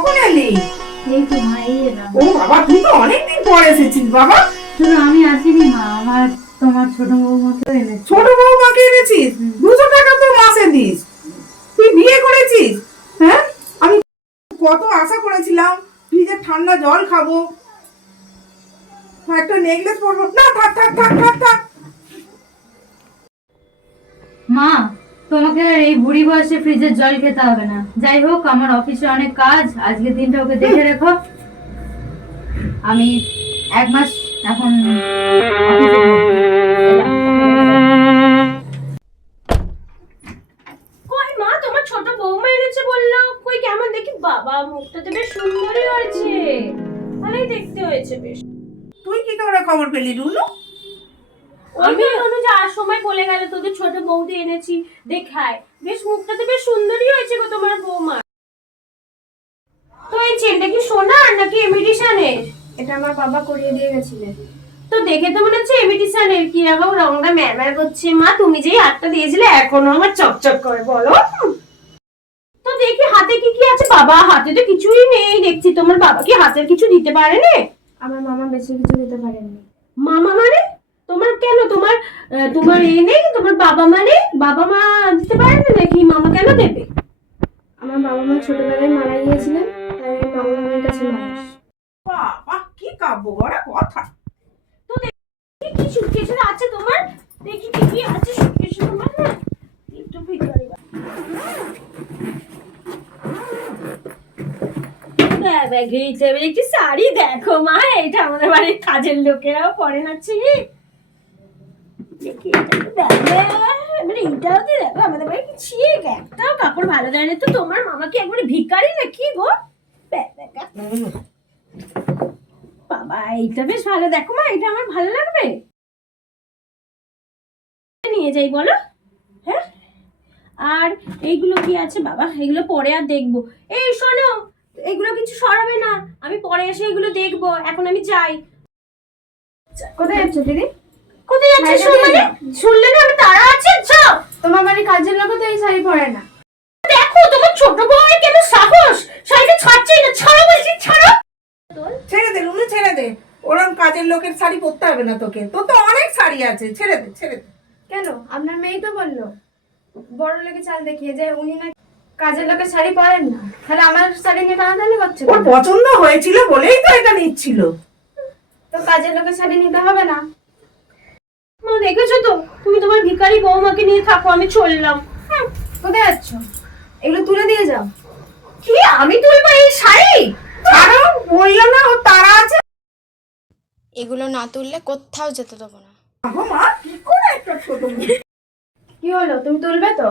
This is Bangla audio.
কখন এলি? এই তো মা, এই এলাম। ও বাবা, তুই তো অনেকদিন পর এসেছিস বাবা। শুধু আমি আসিনি মা, আমার তোমার ছোট বৌমাকে এনেছি। ছোট বৌমাকে এনেছিস? 200 টাকা তো মাসে দিস। তুই বিয়ে করেছিস? হ্যাঁ, আমি কত আশা করেছিলাম ফ্রিজে ঠান্ডা জল খাবো, একটা নেকলেস পরবো। না, থাক থাক থাক থাক থাক। মা, তোমাকে আর এই বুড়ি বয়সে ফ্রিজের জল খেতে হবে না। যাই হোক, আমার অফিসে অনেক কাজ, আজকের দিনটা ওকে দেখে রেখো। আমি 1 মাস এখন অফিসে এলাম। কই মা, তোমার ছোট বৌমা এনেছে বললো, কই কেমন দেখি? বাবা, মুখটা তো বেশ সুন্দরই হয়েছে, ভালোই দেখতে হয়েছে বেশ। তুই কি করে খবর পেলি রুনু? আমি অনু যাওয়ার সময় বলে গেল তোদের ছোট বৌদি এনেছি দেখায়, বেশ মুখটা তো বেশ সুন্দরই হয়েছে গো তোমার বৌমা। তো এই চেনটা কি সোনার নাকি ইমিটেশনের? এটা আমার বাবা করিয়ে দিয়ে গেছিলেন। তো দেখে তো মনে হচ্ছে ইমিটেশনের। কি রকম রংটা ম্যারম্যার করছে মা, তুমি যেই হাতটা দিয়েছিলে এখনো আমার চকচক করে, বলো। তো দেখি হাতে কি কি আছে। বাবা, হাতে তো কিছুই নেই দেখছি। তোমার বাবা কি হাতের কিছু দিতে পারেনি? আমার মামা বেশি কিছু দিতে পারেননি। মামা মানে? তোমার কেন, তোমার তোমার এই নেই? তোমার বাবা মানে বাবা মা দিতে পারে না নাকি? মামা কেন দেবে? আমার বাবা মা ছোটবেলায় মারা গিয়েছিলেন, তাই আমি মামা মামির কাছে মানুষ। বাবা, কি কাব্য গড়া কথা। তো দেখি কি সুটকেসে আছে তোমার, দেখি কি কি আছে সুটকেসে তোমার। না একটু ভিতরে একটি শাড়ি দেখো মা, এটা আমাদের বাড়ির কাজের লোকেরাও পরে না। এইটাও তো দেখো, আমাদের বাড়ি ঠিক একটাও কাপড় ভালো দেয় না। তো তোমার মামা কি একবারে ভিখারি নাকি গো? বাবা, এইটা বেশ ভালো, দেখো মা, এটা আমার ভালো লাগবে। নিয়ে যাই বলো। হ্যাঁ, আর এইগুলো কি আছে বাবা? এগুলো পরে আর দেখবো। এই শোনো, এগুলো কিছু সরাবে না, আমি পরে এসে এগুলো দেখবো। এখন আমি যাই। কোথায় যাচ্ছ দিদি? কোথায় যাচ্ছিস? শুনলে না আমি তারা আছে। যাও। তোমার বাড়ির কাজের লোক তো এই শাড়ি পরে না। দেখো তোমার ছোট বউয়ের কেন সাহস, শাড়িটা ছাড়ছেই না। ছাড়ো বলছি, ছাড়ো। ছেড়ে দে রুনু, ছেড়ে দে। ওরম কাজের লোকের শাড়ি পরতে হবে না তোকে, তোর তো অনেক শাড়ি আছে। ছেড়ে দে, ছেড়ে দে। কেন? আপনার মেয়ে তো বললো বড় লোকের চাল দেখিয়ে যে উনি না কাজের লোকের শাড়ি পরেন না, তাহলে আমার শাড়ি নিয়ে টানাটানি করছে ওর কেন? পছন্দ হয়েছিল বলেই তো এটা নিচ্ছিল। তো কাজের লোকের শাড়ি নিতে হবে না? মা, দেখেছো তো, তুমি তোমার ভিখারি বৌমাকে নিয়ে থাকো, আমি চললাম। কোথায় যাচ্ছ? এগুলো তুলে দিয়ে যাও। কি আমি তুলবো এই শাড়ি? আরো বললো না ও তারা আছে। এগুলো না তুললে কোথাও যেতে দেবো না। বাবা মা, কি করে একটা ছোট মেয়ে। কি হলো, তুমি তুলবে তো?